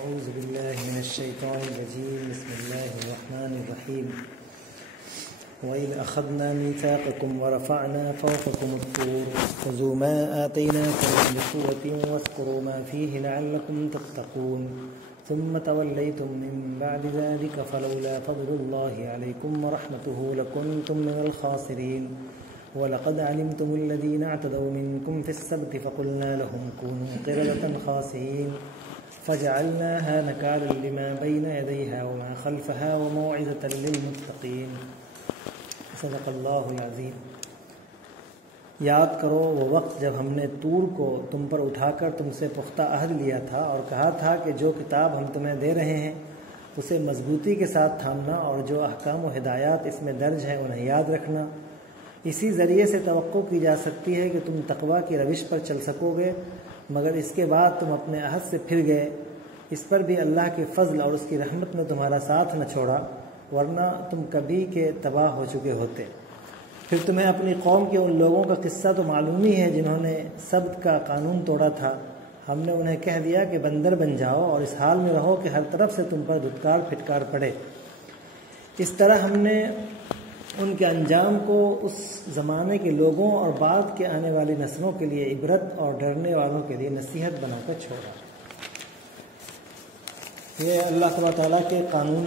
أعوذ بالله من الشيطان الرجيم. بسم الله الرحمن الرحيم. وإذ أخذنا ميثاقكم ورفعنا فوقكم الطور خذوا ما آتيناكم بقوة واذكروا ما فيه لعلكم تتقون ثم توليتم من بعد ذلك فلولا فضل الله عليكم ورحمته لكنتم من الخاسرين. وَلَقَدْ عَلِمْتُمُ الَّذِينَ اعْتَدَوْا مِنكُمْ فِي السَّبْتِ فَقُلْنَا لَهُمْ كُونُوا قِرَدَةً خَاسِئِينَ فَجَعَلْنَاهَا نَكَالًا لِمَا بَيْنَ يَدَيْهَا وَمَا خَلْفَهَا وَمَوْعِظَةً لِلْمُتَّقِينَ. صدق اللہ العظیم. یاد کرو وہ وقت جب ہم نے طور کو تم پر اٹھا کر تم سے پختہ عہد لیا تھا اور کہا تھا کہ جو کتاب ہم تمہیں دے رہے ہیں اسے مضبوطی کے ساتھ تھامنا اور جو احکام و ہدایات اس میں درج ہیں انہیں یاد رکھنا. اسی ذریعے سے توقع کی جا سکتی ہے کہ تم تقوی کی روش پر چل سکو گے، مگر اس کے بعد تم اپنے عہد سے پھر گئے. اس پر بھی اللہ کے فضل اور اس کی رحمت نے تمہارا ساتھ نہ چھوڑا، ورنہ تم کبھی کے تباہ ہو چکے ہوتے. پھر تمہیں اپنی قوم کے ان لوگوں کا قصہ تو معلوم ہی ہے جنہوں نے سبت کا قانون توڑا تھا. ہم نے انہیں کہہ دیا کہ بندر بن جاؤ اور اس حال میں رہو کہ ہر طرف سے تم پر دھتکار پھٹکار پڑے. اس طرح ہم نے ان کے انجام کو اس زمانے کے لوگوں اور بعد کے آنے والی نسلوں کے لیے عبرت اور ڈرنے والوں کے لیے نصیحت بنا کر چھوڑا. یہ اللہ تبارک تعالیٰ کے قانون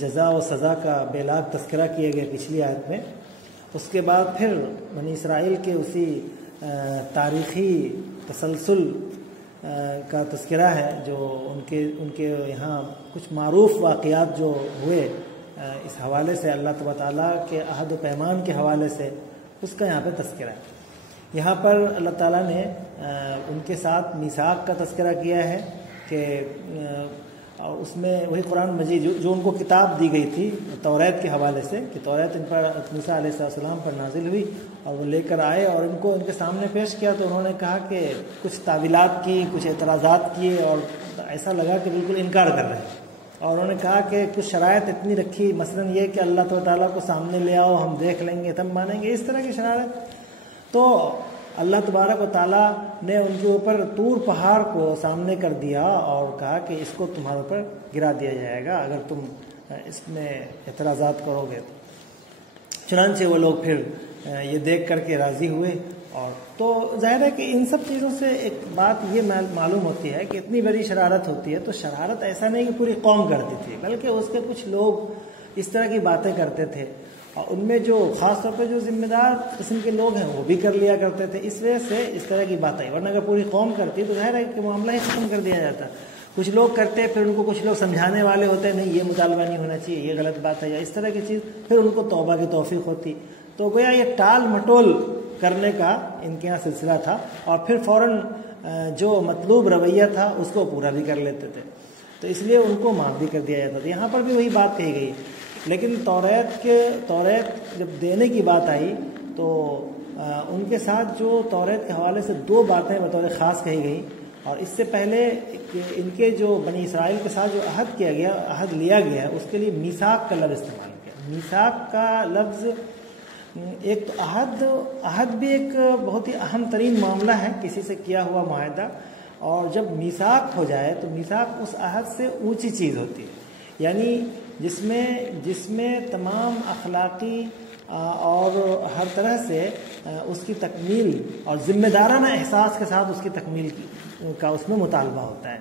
جزا و سزا کا بے لاگ تذکرہ کیے گئے پچھلی آیت میں. اس کے بعد پھر بنی اسرائیل کے اسی تاریخی تسلسل کا تذکرہ ہے جو ان کے یہاں کچھ معروف واقعات جو ہوئے اس حوالے سے اللہ تبارک تعالیٰ کے عہد و پیمان کے حوالے سے اس کا یہاں پہ تذکرہ ہے. یہاں پر اللہ تعالیٰ نے ان کے ساتھ میثاق کا تذکرہ کیا ہے کہ اس میں وہی قرآن مجید جو ان کو کتاب دی گئی تھی توریت کے حوالے سے کہ توریت ان پر موسیٰ علیہ السلام پر نازل ہوئی اور وہ لے کر آئے اور ان کو ان کے سامنے پیش کیا تو انہوں نے کہا کہ کچھ تعویلات کی، کچھ اعتراضات کیے اور ایسا لگا کہ بالکل انکار کر رہے ہیں. اور انہوں نے کہا کہ کچھ شرائط اتنی رکھی، مثلا یہ کہ اللہ تعالیٰ کو سامنے لے آؤ، ہم دیکھ لیں گے تب مانیں گے، اس طرح کی شرائط. تو اللہ تبارک و تعالیٰ نے ان کے اوپر طور پہاڑ کو سامنے کر دیا اور کہا کہ اس کو تمہارے اوپر گرا دیا جائے گا اگر تم اس میں اعتراضات کرو گے. چنانچہ وہ لوگ پھر یہ دیکھ کر کے راضی ہوئے. اور تو ظاہر ہے کہ ان سب چیزوں سے ایک بات یہ معلوم ہوتی ہے کہ اتنی بڑی شرارت ہوتی ہے تو شرارت ایسا نہیں کہ پوری قوم کرتی تھی، بلکہ اس کے کچھ لوگ اس طرح کی باتیں کرتے تھے اور ان میں جو خاص طور پہ جو ذمہ دار قسم کے لوگ ہیں وہ بھی کر لیا کرتے تھے. اس وجہ سے اس طرح کی باتیں، ورنہ اگر پوری قوم کرتی تو ظاہر ہے کہ معاملہ ہی ختم کر دیا جاتا. کچھ لوگ کرتے پھر ان کو کچھ لوگ سمجھانے والے ہوتے نہیں یہ مطالبہ نہیں ہونا چاہیے، یہ غلط بات ہے یا اس طرح کی چیز، پھر ان کو توبہ کی توفیق ہوتی. تو گویا یہ ٹال مٹول کرنے کا ان کے یہاں سلسلہ تھا اور پھر فوراً جو مطلوب رویہ تھا اس کو پورا بھی کر لیتے تھے. تو اس لیے ان کو معاف بھی کر دیا جاتا تھا. یہاں پر بھی وہی بات کہی گئی. لیکن توریت جب دینے کی بات آئی تو ان کے ساتھ جو توریت کے حوالے سے دو باتیں بطور خاص کہی گئی. اور اس سے پہلے ان کے جو بنی اسرائیل کے ساتھ جو عہد کیا گیا، عہد لیا گیا، اس کے لیے میثاق کا لفظ استعمال کیا. میثاق کا لفظ ایک تو عہد بھی ایک بہت ہی اہم ترین معاملہ ہے، کسی سے کیا ہوا معاہدہ. اور جب میثاق ہو جائے تو میثاق اس عہد سے اونچی چیز ہوتی ہے، یعنی جس میں تمام اخلاقی اور ہر طرح سے اس کی تکمیل اور ذمہ دارانہ احساس کے ساتھ اس کی تکمیل کا اس میں مطالبہ ہوتا ہے.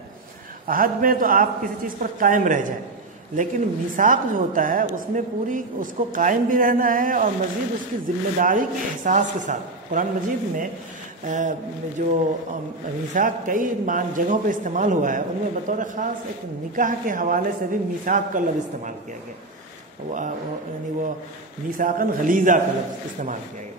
عہد میں تو آپ کسی چیز پر قائم رہ جائیں، لیکن میثاق جو ہوتا ہے اس میں پوری اس کو قائم بھی رہنا ہے اور مزید اس کی ذمہ داری کے احساس کے ساتھ. قرآن مجید میں جو میثاق کئی جگہوں پہ استعمال ہوا ہے، ان میں بطور خاص ایک نکاح کے حوالے سے بھی میثاق کا لفظ استعمال کیا گیا، یعنی وہ میثاقاً غلیظہ کا لفظ استعمال کیا گیا.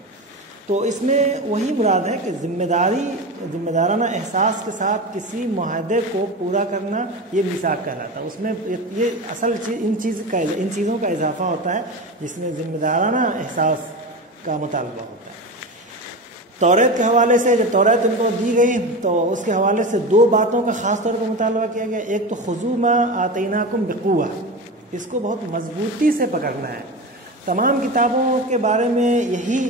تو اس میں وہی مراد ہے کہ ذمہ دارانہ احساس کے ساتھ کسی معاہدے کو پورا کرنا، یہ میثاق کہلاتا ہے. اس میں یہ اصل چیز ان چیزوں کا اضافہ ہوتا ہے جس میں ذمہ دارانہ احساس کا مطالبہ ہوتا ہے. توریت کے حوالے سے جب توریت ان کو دی گئی تو اس کے حوالے سے دو باتوں کا خاص طور پر مطالبہ کیا گیا. ایک تو خذوا ما آتیناکم بقوہ، اس کو بہت مضبوطی سے پکڑنا ہے. تمام کتابوں کے بارے میں یہی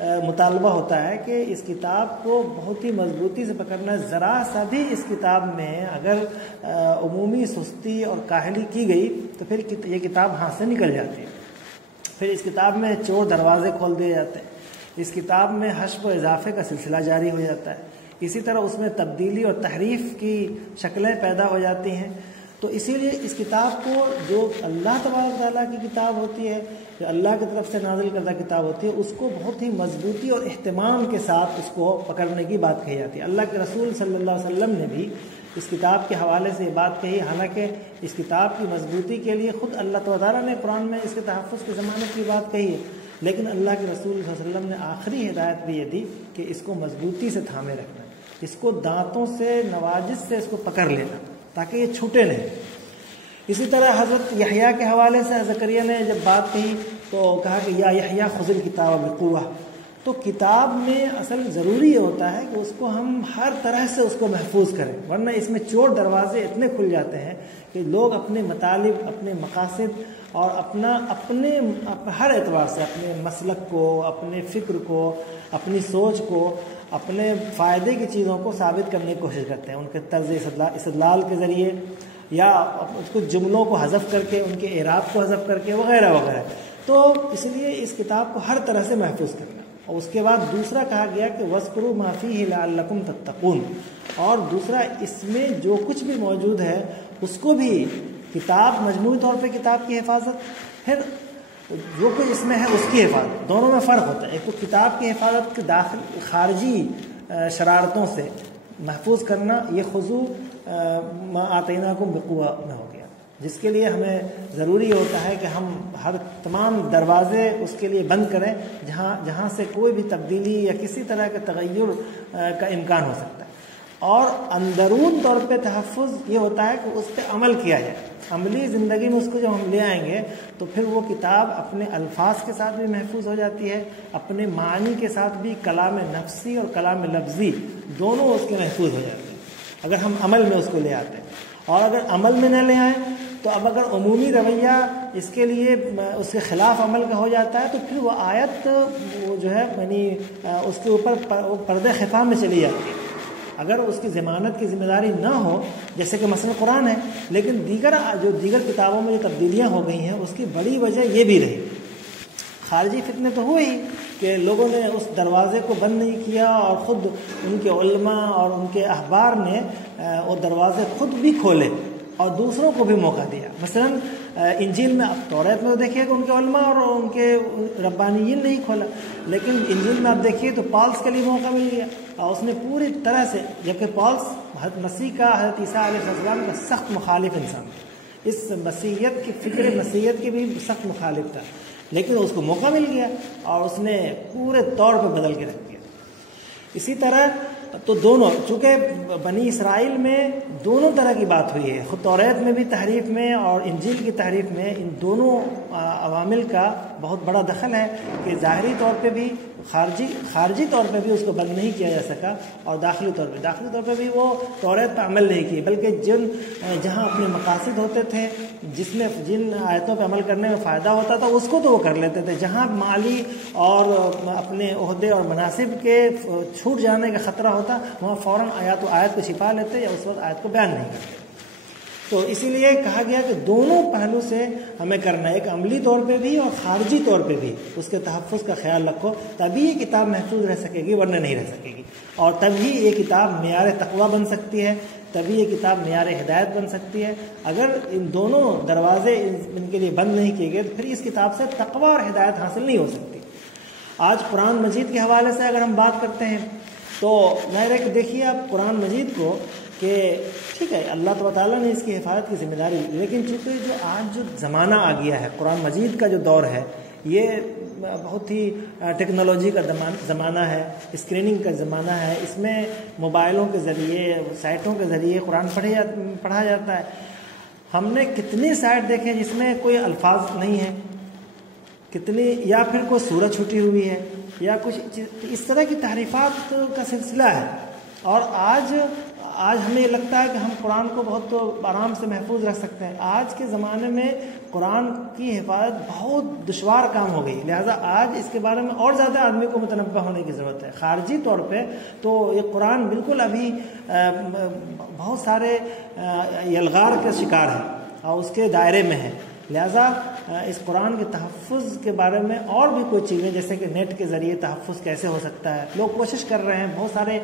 مطالبہ ہوتا ہے کہ اس کتاب کو بہت ہی مضبوطی سے پکڑنا ہے. ذرا سا بھی اس کتاب میں اگر عمومی سستی اور کاہلی کی گئی تو پھر یہ کتاب ہاتھ سے نکل جاتی ہے. پھر اس کتاب میں چور دروازے کھول دیے جاتے ہیں. اس کتاب میں حشو و اضافے کا سلسلہ جاری ہو جاتا ہے. اسی طرح اس میں تبدیلی اور تحریف کی شکلیں پیدا ہو جاتی ہیں. تو اسی لیے اس کتاب کو جو اللہ تبارک تعالیٰ کی کتاب ہوتی ہے، جو اللہ کی طرف سے نازل کردہ کتاب ہوتی ہے، اس کو بہت ہی مضبوطی اور اہتمام کے ساتھ اس کو پکڑنے کی بات کہی جاتی ہے. اللہ کے رسول صلی اللہ علیہ وسلم نے بھی اس کتاب کے حوالے سے یہ بات کہی. حالانکہ اس کتاب کی مضبوطی کے لیے خود اللہ تعالیٰ نے قرآن میں اس کے تحفظ کی ضمانت کی بات کہی ہے، لیکن اللہ کے رسول صلی اللہ علیہ وسلم نے آخری ہدایت بھی یہ دی کہ اس کو مضبوطی سے تھامے رکھنا، اس کو دانتوں سے نواجس سے اس کو پکڑ لینا تاکہ یہ چھوٹے نہیں. اسی طرح حضرت یحییٰ کے حوالے سے زکریا نے جب بات کہی تو کہا کہ یا یحییٰ خذ الکتاب بقوہ. تو کتاب میں اصل ضروری یہ ہوتا ہے کہ اس کو ہم ہر طرح سے اس کو محفوظ کریں، ورنہ اس میں چور دروازے اتنے کھل جاتے ہیں کہ لوگ اپنے مطالب، اپنے مقاصد اور اپنے ہر اعتبار سے اپنے مسلک کو، اپنے فکر کو، اپنی سوچ کو، اپنے فائدے کی چیزوں کو ثابت کرنے کی کوشش کرتے ہیں ان کے طرز استدلال کے ذریعے، یا اس کو جملوں کو حذف کر کے، ان کے اعراب کو حذف کر کے، وغیرہ وغیرہ. تو اس لیے اس کتاب کو ہر طرح سے محفوظ کرنا. اور اس کے بعد دوسرا کہا گیا کہ وَاذْكُرُوا مَا فِيهِ لَعَلَّكُمْ تَتَّقُونَ. اور دوسرا اس میں جو کچھ بھی موجود ہے اس کو بھی کتاب، مجموعی طور پہ کتاب کی حفاظت، پھر جو کچھ اس میں ہے اس کی حفاظت، دونوں میں فرق ہوتا ہے. ایک تو کتاب کی حفاظت کے داخل خارجی شرارتوں سے محفوظ کرنا، یہ خذوا ما آتیناکم بقوہ میں ہو گیا، جس کے لیے ہمیں ضروری ہوتا ہے کہ ہم ہر تمام دروازے اس کے لیے بند کریں جہاں سے کوئی بھی تبدیلی یا کسی طرح کے تغیر کا امکان ہو سکتا ہے. اور اندرون طور پہ تحفظ یہ ہوتا ہے کہ اس پہ عمل کیا جائے. عملی زندگی میں اس کو جب ہم لے آئیں گے تو پھر وہ کتاب اپنے الفاظ کے ساتھ بھی محفوظ ہو جاتی ہے، اپنے معنی کے ساتھ بھی، کلام نفسی اور کلام لفظی دونوں اس کے محفوظ ہو جاتے ہیں اگر ہم عمل میں اس کو لے آتے ہیں. اور اگر عمل میں نہ لے آئیں تو اب اگر عمومی رویہ اس کے لیے اس کے خلاف عمل کا ہو جاتا ہے تو پھر وہ آیت وہ جو ہے یعنی اس کے اوپر پردہ خفا میں چلی جاتی ہے. اگر اس کی ضمانت کی ذمہ داری نہ ہو، جیسے کہ مثلا قرآن ہے، لیکن دیگر کتابوں میں جو تبدیلیاں ہو گئی ہیں اس کی بڑی وجہ یہ بھی رہی. خارجی فتنے تو ہوئے ہی کہ لوگوں نے اس دروازے کو بند نہیں کیا، اور خود ان کے علماء اور ان کے احبار نے وہ دروازے خود بھی کھولے اور دوسروں کو بھی موقع دیا. مثلا انجیل میں، اب توریت میں دیکھیے کہ ان کے علماء اور ان کے ربانیین نہیں کھولا، لیکن انجیل میں آپ دیکھیے تو پالس کے لیے موقع مل گیا اور اس نے پوری طرح سے، جبکہ پالس حضرت مسیح کا، حضرت عیسیٰ علیہ السلام کا سخت مخالف انسان تھا، اس مسیحیت کی فکر مسیحیت کی بھی سخت مخالف تھا، لیکن اس کو موقع مل گیا اور اس نے پورے طور پہ بدل کے رکھ دیا. اسی طرح تو دونوں، چونکہ بنی اسرائیل میں دونوں طرح کی بات ہوئی ہے، خود توریت میں بھی تحریف میں اور انجیل کی تحریف میں، ان دونوں عوامل کا بہت بڑا دخل ہے کہ ظاہری طور پہ بھی، خارجی طور پہ بھی اس کو بند نہیں کیا جا سکا، اور داخلی طور پہ بھی وہ توریت پر عمل نہیں کی، بلکہ جہاں اپنے مقاصد ہوتے تھے، جن آیتوں پہ عمل کرنے میں فائدہ ہوتا تھا اس کو تو وہ کر لیتے تھے. جہاں مالی اور اپنے عہدے اور مناصب کے چھوٹ جانے کا خطرہ ہوتا وہاں فوراً آیت کو چھپا لیتے یا اس وقت آیت کو بیان نہیں کرتے. تو اسی لیے کہا گیا کہ دونوں پہلو سے ہمیں کرنا ہے، ایک عملی طور پہ بھی اور خارجی طور پہ بھی اس کے تحفظ کا خیال رکھو، تبھی یہ کتاب محفوظ رہ سکے گی، ورنہ نہیں رہ سکے گی. اور تبھی یہ کتاب معیار تقویٰ بن سکتی ہے، تبھی یہ کتاب معیار ہدایت بن سکتی ہے. اگر ان دونوں دروازے ان کے لیے بند نہیں کیے گئے تو پھر اس کتاب سے تقویٰ اور ہدایت حاصل نہیں ہو سکتی. آج قرآن مجید کے حوالے سے اگر ہم بات کرتے ہیں تو ظاہر ہے کہ دیکھیے آپ قرآن مجید کو کہ ٹھیک ہے اللہ تعالیٰ نے اس کی حفاظت کی ذمہ داری لی، لیکن چونکہ آج جو زمانہ آ گیا ہے، قرآن مجید کا جو دور ہے، یہ بہت ہی ٹیکنالوجی کا زمانہ ہے، اسکریننگ کا زمانہ ہے. اس میں موبائلوں کے ذریعے، سائٹوں کے ذریعے قرآن پڑھا جاتا ہے. ہم نے کتنی سائٹ دیکھے جس میں کوئی الفاظ نہیں ہے، کتنی، یا پھر کوئی سورت چھٹی ہوئی ہے، یا کچھ اس طرح کی تحریفات کا سلسلہ ہے. اور آج آج ہمیں یہ لگتا ہے کہ ہم قرآن کو بہت آرام سے محفوظ رکھ سکتے ہیں. آج کے زمانے میں قرآن کی حفاظت بہت دشوار کام ہو گئی، لہٰذا آج اس کے بارے میں اور زیادہ آدمی کو متنبہ ہونے کی ضرورت ہے. خارجی طور پہ تو یہ قرآن بالکل ابھی بہت سارے یلغار کا شکار ہے اور اس کے دائرے میں ہے. لہٰذا اس قرآن کے تحفظ کے بارے میں اور بھی کوئی چیزیں جیسے کہ نیٹ کے ذریعے تحفظ کیسے ہو سکتا ہے، لوگ کوشش کر رہے ہیں. بہت سارے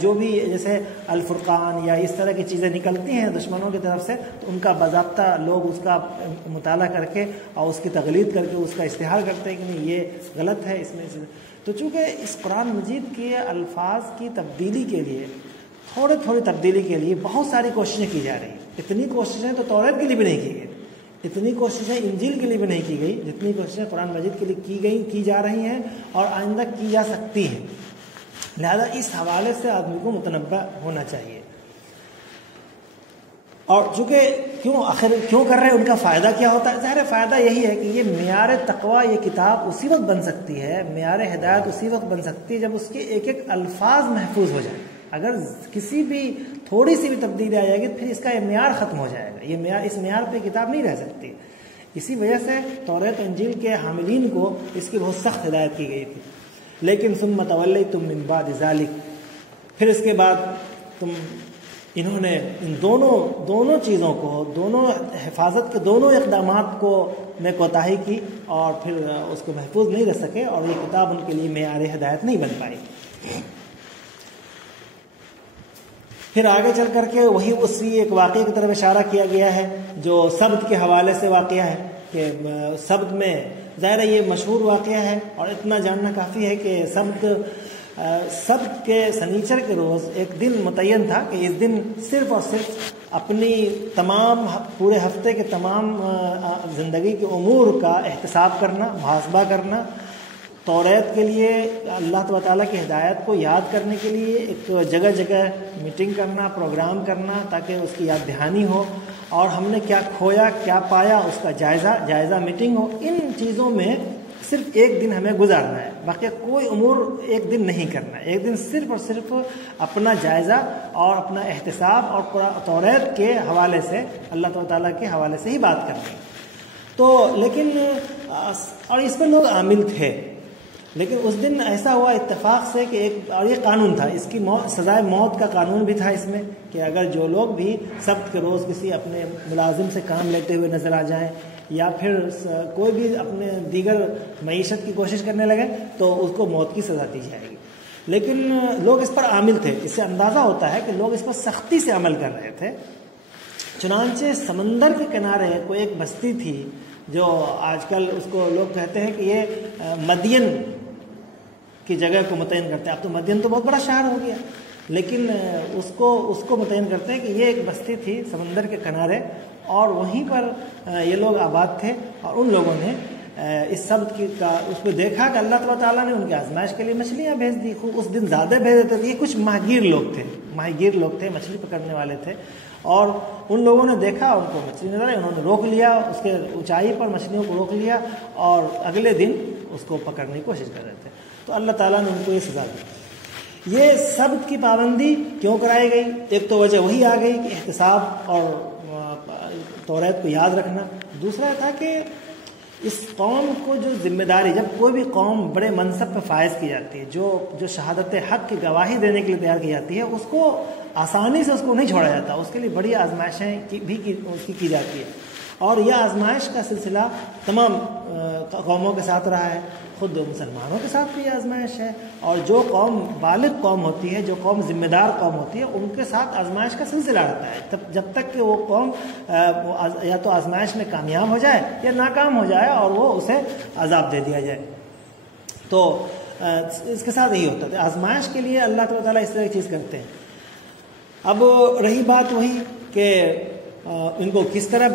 جو بھی جیسے الفرقان یا اس طرح کی چیزیں نکلتی ہیں دشمنوں کی طرف سے، تو ان کا باضابطہ لوگ اس کا مطالعہ کر کے اور اس کی تقلید کر کے اس کا اشتہار کرتے ہیں کہ نہیں یہ غلط ہے اس میں. تو چونکہ اس قرآن مجید کے الفاظ کی تبدیلی کے لیے تھوڑی تبدیلی کے لیے بہت ساری کوششیں کی جا رہی ہیں. اتنی کوششیں تو توریت کے لیے بھی نہیں کی گئی، اتنی کوششیں انجیل کے لیے بھی نہیں کی گئی جتنی کوششیں قرآن مجید کے لیے کی جا رہی ہیں اور آئندہ کی جا سکتی ہیں. لہذا اس حوالے سے آدمی کو متنبہ ہونا چاہیے. اور چونکہ کیوں کر رہے ہیں، ان کا فائدہ کیا ہوتا ہے؟ ظاہر فائدہ یہی ہے کہ یہ معیار تقویٰ، یہ کتاب اسی وقت بن سکتی ہے، معیار ہدایت اسی وقت بن سکتی ہے جب اس کے ایک ایک الفاظ محفوظ ہو جائیں. اگر کسی بھی تھوڑی سی بھی تبدیلی آ جائے گی پھر اس کا یہ معیار ختم ہو جائے گا. یہ معیار، اس معیار پہ کتاب نہیں رہ سکتی. اسی وجہ سے توریت و انجیل کے حاملین کو اس کی بہت سخت ہدایت کی گئی تھی. لیکن ثم تولیتم من بعد ذلک، پھر اس کے بعد انہوں نے ان دونوں چیزوں کو، دونوں حفاظت کے دونوں اقدامات کو میں کوتاہی کی اور پھر اس کو محفوظ نہیں رہ سکے اور یہ کتاب ان کے لیے معیار ہدایت نہیں بن پائی. پھر آگے چل کر کے وہی اسی ایک واقعے کی طرف اشارہ کیا گیا ہے جو سبت کے حوالے سے واقعہ ہے کہ سبت میں ظاہر ہے یہ مشہور واقعہ ہے اور اتنا جاننا کافی ہے کہ سبت کے سنیچر کے روز ایک دن متعین تھا کہ اس دن صرف اور صرف اپنی تمام پورے ہفتے کے تمام زندگی کے امور کا احتساب کرنا، محاسبہ کرنا، توریت کے لیے اللہ تعالیٰ کی ہدایت کو یاد کرنے کے لیے ایک جگہ جگہ میٹنگ کرنا، پروگرام کرنا تاکہ اس کی یاد دہانی ہو اور ہم نے کیا کھویا کیا پایا اس کا جائزہ میٹنگ ہو. ان چیزوں میں صرف ایک دن ہمیں گزارنا ہے، باقی کوئی امور ایک دن نہیں کرنا ہے. ایک دن صرف اور صرف اپنا جائزہ اور اپنا احتساب اور توریت کے حوالے سے، اللہ تعالیٰ کے حوالے سے ہی بات کرنی. تو لیکن اور اس پہ لوگ عامل تھے، لیکن اس دن ایسا ہوا اتفاق سے کہ اور یہ قانون تھا، اس کی سزائے موت کا قانون بھی تھا اس میں کہ اگر جو لوگ بھی سبت کے روز کسی اپنے ملازم سے کام لیتے ہوئے نظر آ جائیں یا پھر کوئی بھی اپنے دیگر معیشت کی کوشش کرنے لگے تو اس کو موت کی سزا دی جائے گی. لیکن لوگ اس پر عامل تھے. اس سے اندازہ ہوتا ہے کہ لوگ اس پر سختی سے عمل کر رہے تھے. چنانچہ سمندر کے کنارے کوئی ایک بستی تھی جو آج کل اس کو لوگ کہتے ہیں کہ یہ مدین کی جگہ کو متعین کرتے ہیں. اب تو مدین تو بہت بڑا شہر ہو گیا، لیکن اس کو متعین کرتے ہیں کہ یہ ایک بستی تھی سمندر کے کنارے اور وہیں پر یہ لوگ آباد تھے. اور ان لوگوں نے اس سبت اس پہ دیکھا کہ اللہ تعالیٰ نے ان کی آزمائش کے لیے مچھلیاں بھیج دی. اس دن زیادہ بھیج دیتے تھے. یہ کچھ ماہی گیر لوگ تھے، مچھلی پکڑنے والے تھے. اور ان لوگوں نے دیکھا، ان کو مچھلی نظر آئی، انہوں نے روک لیا، اس کے اونچائی پر مچھلیوں کو روک لیا اور اگلے دن اس کو پکڑنے کی کوشش کر رہے تھے. تو اللہ تعالیٰ نے ان کو یہ سزا دی. یہ سبت کی پابندی کیوں کرائی گئی؟ ایک تو وجہ وہی آ گئی کہ احتساب اور توریت کو یاد رکھنا. دوسرا تھا کہ اس قوم کو جو ذمہ داری، جب کوئی بھی قوم بڑے منصب پہ فائز کی جاتی ہے، جو شہادت حق کی گواہی دینے کے لیے تیار کی جاتی ہے، اس کو آسانی سے اس کو نہیں چھوڑا جاتا. اس کے لیے بڑی آزمائشیں بھی کی جاتی ہے. اور یہ آزمائش کا سلسلہ تمام قوموں کے ساتھ رہا ہے. خود مسلمانوں کے ساتھ بھی آزمائش ہے. اور جو قوم بالغ قوم ہوتی ہے، جو قوم ذمہ دار قوم ہوتی ہے، ان کے ساتھ آزمائش کا سلسلہ رہتا ہے جب تک کہ وہ قوم یا تو آزمائش میں کامیاب ہو جائے یا ناکام ہو جائے اور وہ اسے عذاب دے دیا جائے. تو اس کے ساتھ یہی ہوتا ہے. آزمائش کے لیے اللہ تعالیٰ اس طرح کی چیز کرتے ہیں. اب رہی بات وہی کہ ان کو کس طرح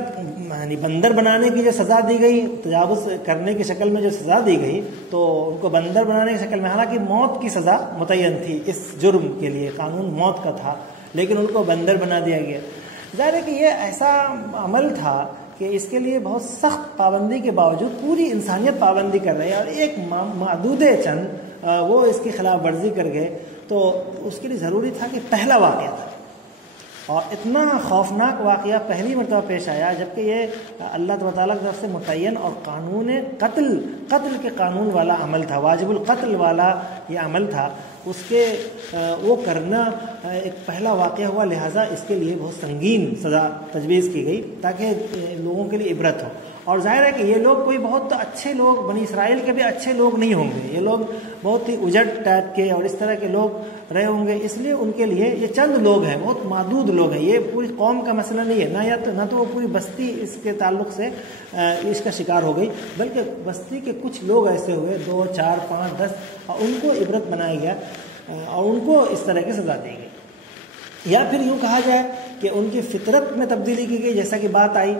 یعنی بندر بنانے کی جو سزا دی گئی، تجاوز کرنے کی شکل میں جو سزا دی گئی، تو ان کو بندر بنانے کی شکل میں، حالانکہ موت کی سزا متعین تھی اس جرم کے لیے، قانون موت کا تھا، لیکن ان کو بندر بنا دیا گیا. ظاہر ہے کہ یہ ایسا عمل تھا کہ اس کے لیے بہت سخت پابندی کے باوجود پوری انسانیت پابندی کر رہی ہے، اور ایک معدود چند وہ اس کی خلاف ورزی کر گئے. تو اس کے لیے ضروری تھا کہ پہلا واقعہ تھا، اور اتنا خوفناک واقعہ پہلی مرتبہ پیش آیا جبکہ یہ اللہ تعالیٰ کی طرف سے متعین اور قانون قتل کے قانون والا عمل تھا، واجب القتل والا یہ عمل تھا، اس کے وہ کرنا ایک پہلا واقعہ ہوا، لہٰذا اس کے لیے بہت سنگین سزا تجویز کی گئی تاکہ لوگوں کے لیے عبرت ہو۔ اور ظاہر ہے کہ یہ لوگ کوئی بہت اچھے لوگ، بنی اسرائیل کے بھی اچھے لوگ نہیں ہوں گے، یہ لوگ بہت ہی اجڑ ٹائپ کے اور اس طرح کے لوگ رہے ہوں گے، اس لیے ان کے لیے یہ چند لوگ ہیں، بہت معدود لوگ ہیں، یہ پوری قوم کا مسئلہ نہیں ہے، نہ تو وہ پوری بستی اس کے تعلق سے اس کا شکار ہو گئی، بلکہ بستی کے کچھ لوگ ایسے ہوئے 2 4 5 10 اور ان کو عبرت بنایا گیا اور ان کو اس طرح کی سزا دی گئی۔ یا پھر یوں کہا جائے کہ ان کی فطرت میں تبدیلی کی گئی، جیسا کہ بات آئی،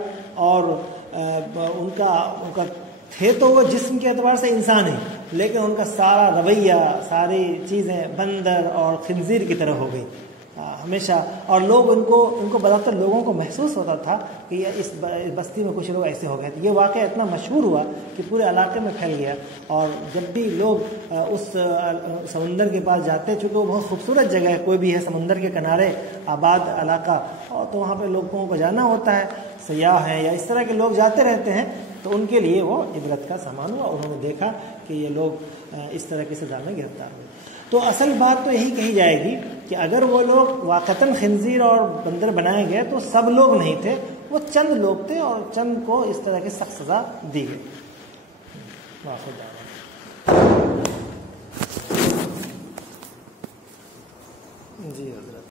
اور ان کا تھے تو وہ جسم کے اعتبار سے انسان ہی، لیکن ان کا سارا رویہ، ساری چیزیں بندر اور خنزیر کی طرح ہو گئی ہمیشہ، اور لوگ ان کو بذاتر لوگوں کو محسوس ہوتا تھا کہ اس بستی میں کچھ لوگ ایسے ہو گئے تھے۔ یہ واقعہ اتنا مشہور ہوا کہ پورے علاقے میں پھیل گیا، اور جب بھی لوگ اس سمندر کے پاس جاتے، چونکہ وہ بہت خوبصورت جگہ ہے، کوئی بھی ہے سمندر کے کنارے آباد علاقہ، اور تو وہاں پہ لوگوں کو جانا ہوتا ہے، سیاح ہیں یا اس طرح کے لوگ جاتے رہتے ہیں، تو ان کے لیے وہ عبرت کا سامان ہوا، انہوں نے دیکھا کہ یہ لوگ اس طرح کی سزا میں گرفتار ہوئے۔ تو اصل بات تو یہی کہی جائے گی کہ اگر وہ لوگ واقعتاً خنزیر اور بندر بنائے گئے تو سب لوگ نہیں تھے، وہ چند لوگ تھے، اور چند کو اس طرح کی سخت سزا دی گئی۔ جی حضرت۔